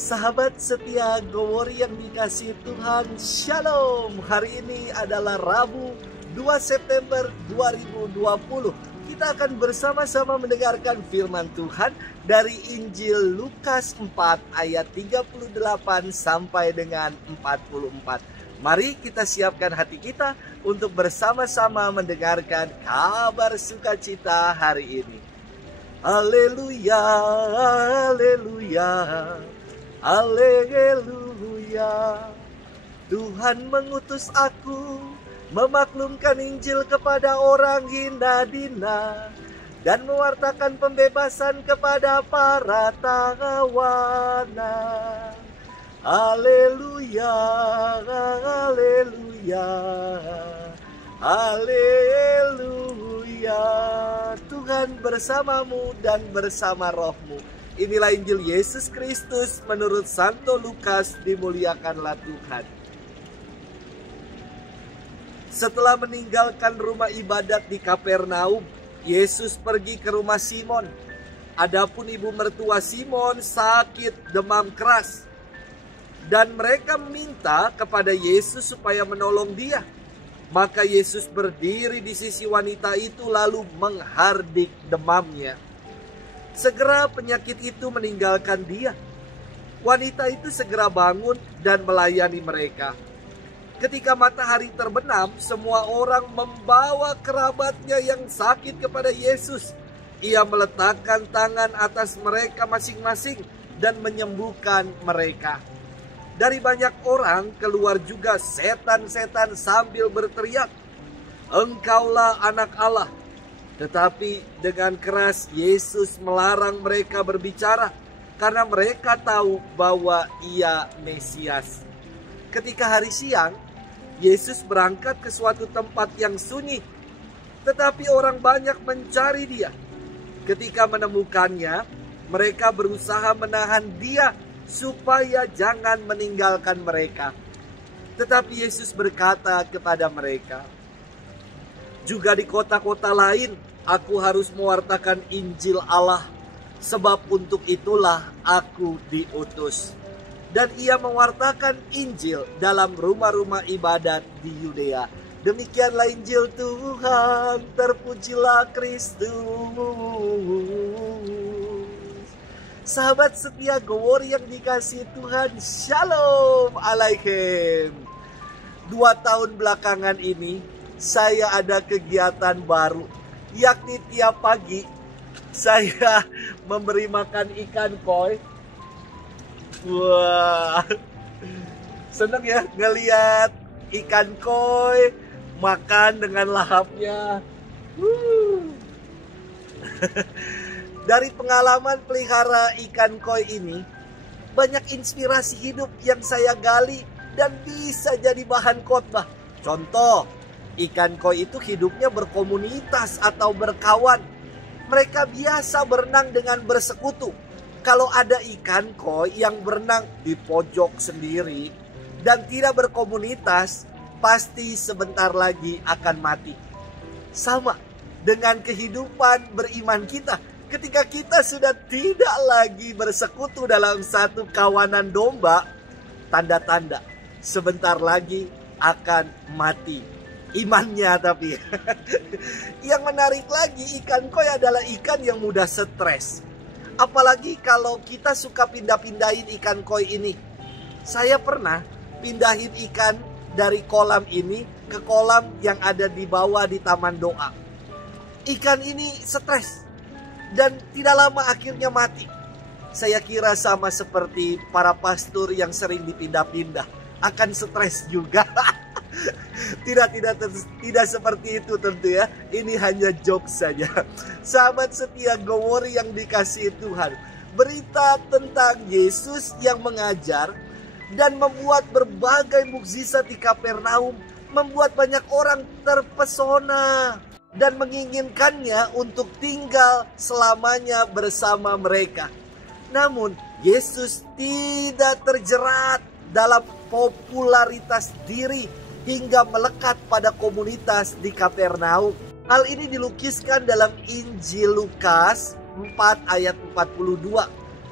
Sahabat setia Gowori yang dikasihi Tuhan, Shalom. Hari ini adalah Rabu 2 September 2020. Kita akan bersama-sama mendengarkan firman Tuhan dari Injil Lukas 4 ayat 38 sampai dengan 44. Mari kita siapkan hati kita untuk bersama-sama mendengarkan kabar sukacita hari ini. Haleluya, haleluya, haleluya. Tuhan mengutus aku memaklumkan Injil kepada orang hina dina dan mewartakan pembebasan kepada para tawanan. Haleluya, haleluya, haleluya. Tuhan bersamamu dan bersama rohmu. Inilah Injil Yesus Kristus menurut Santo Lukas. Dimuliakanlah Tuhan. Setelah meninggalkan rumah ibadat di Kapernaum, Yesus pergi ke rumah Simon. Adapun ibu mertua Simon sakit demam keras, dan mereka meminta kepada Yesus supaya menolong dia. Maka Yesus berdiri di sisi wanita itu lalu menghardik demamnya. Segera penyakit itu meninggalkan dia. Wanita itu segera bangun dan melayani mereka. Ketika matahari terbenam, semua orang membawa kerabatnya yang sakit kepada Yesus. Ia meletakkan tangan atas mereka masing-masing dan menyembuhkan mereka. Dari banyak orang keluar juga setan-setan sambil berteriak, "Engkaulah anak Allah." Tetapi dengan keras Yesus melarang mereka berbicara karena mereka tahu bahwa ia Mesias. Ketika hari siang, Yesus berangkat ke suatu tempat yang sunyi, tetapi orang banyak mencari dia. Ketika menemukannya, mereka berusaha menahan dia supaya jangan meninggalkan mereka. Tetapi Yesus berkata kepada mereka, "Juga di kota-kota lain aku harus mewartakan Injil Allah, sebab untuk itulah aku diutus." Dan ia mewartakan Injil dalam rumah-rumah ibadat di Yudea. Demikianlah Injil Tuhan, terpujilah Kristus. Sahabat setia Gowori yang dikasihi Tuhan, Shalom Alaikum. 2 tahun belakangan ini saya ada kegiatan baru, yakni tiap pagi saya memberi makan ikan koi. Wah, seneng ya ngeliat ikan koi makan dengan lahapnya. Dari pengalaman pelihara ikan koi ini, banyak inspirasi hidup yang saya gali dan bisa jadi bahan khotbah. Contoh, ikan koi itu hidupnya berkomunitas atau berkawan. Mereka biasa berenang dengan bersekutu. Kalau ada ikan koi yang berenang di pojok sendiri dan tidak berkomunitas, pasti sebentar lagi akan mati. Sama dengan kehidupan beriman kita. Ketika kita sudah tidak lagi bersekutu dalam satu kawanan domba, tanda-tanda sebentar lagi akan mati imannya. Tapi yang menarik lagi, ikan koi adalah ikan yang mudah stres. Apalagi kalau kita suka pindah-pindahin ikan koi ini. Saya pernah pindahin ikan dari kolam ini ke kolam yang ada di bawah di Taman Doa. Ikan ini stres dan tidak lama akhirnya mati. Saya kira sama seperti para pastor yang sering dipindah-pindah, akan stres juga. Tidak seperti itu tentu ya. Ini hanya joke saja. Sahabat setia Gowori yang dikasihi Tuhan, berita tentang Yesus yang mengajar dan membuat berbagai mukjizat di Kapernaum membuat banyak orang terpesona dan menginginkannya untuk tinggal selamanya bersama mereka. Namun Yesus tidak terjerat dalam popularitas diri hingga melekat pada komunitas di Kapernaum. Hal ini dilukiskan dalam Injil Lukas 4 ayat 42.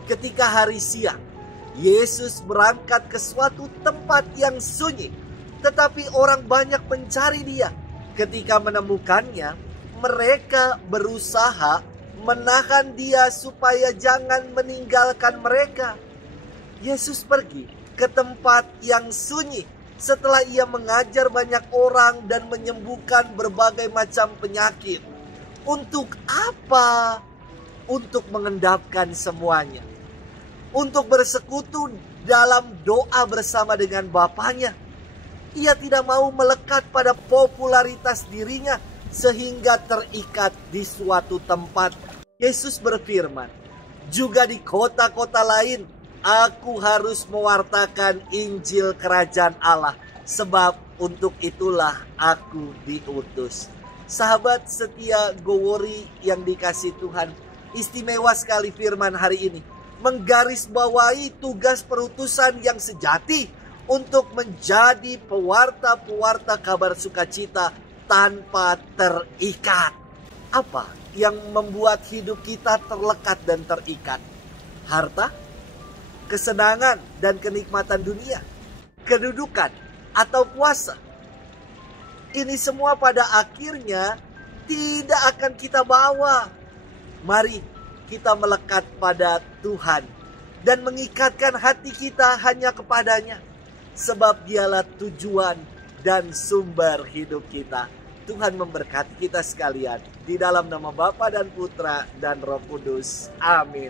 Ketika hari siang, Yesus berangkat ke suatu tempat yang sunyi, tetapi orang banyak mencari dia. Ketika menemukannya, mereka berusaha menahan dia supaya jangan meninggalkan mereka. Yesus pergi ke tempat yang sunyi setelah ia mengajar banyak orang dan menyembuhkan berbagai macam penyakit. Untuk apa? Untuk mengendapkan semuanya. Untuk bersekutu dalam doa bersama dengan Bapanya. Ia tidak mau melekat pada popularitas dirinya sehingga terikat di suatu tempat. Yesus berfirman, juga di kota-kota lain aku harus mewartakan Injil Kerajaan Allah, sebab untuk itulah aku diutus. Sahabat setia Gowori yang dikasih Tuhan, istimewa sekali firman hari ini menggarisbawahi tugas perutusan yang sejati untuk menjadi pewarta-pewarta kabar sukacita tanpa terikat. Apa yang membuat hidup kita terlekat dan terikat? Harta, kesenangan dan kenikmatan dunia, kedudukan, atau kuasa. Ini semua pada akhirnya tidak akan kita bawa. Mari kita melekat pada Tuhan dan mengikatkan hati kita hanya kepadanya, sebab dialah tujuan dan sumber hidup kita. Tuhan memberkati kita sekalian di dalam nama Bapa dan Putra dan Roh Kudus. Amin.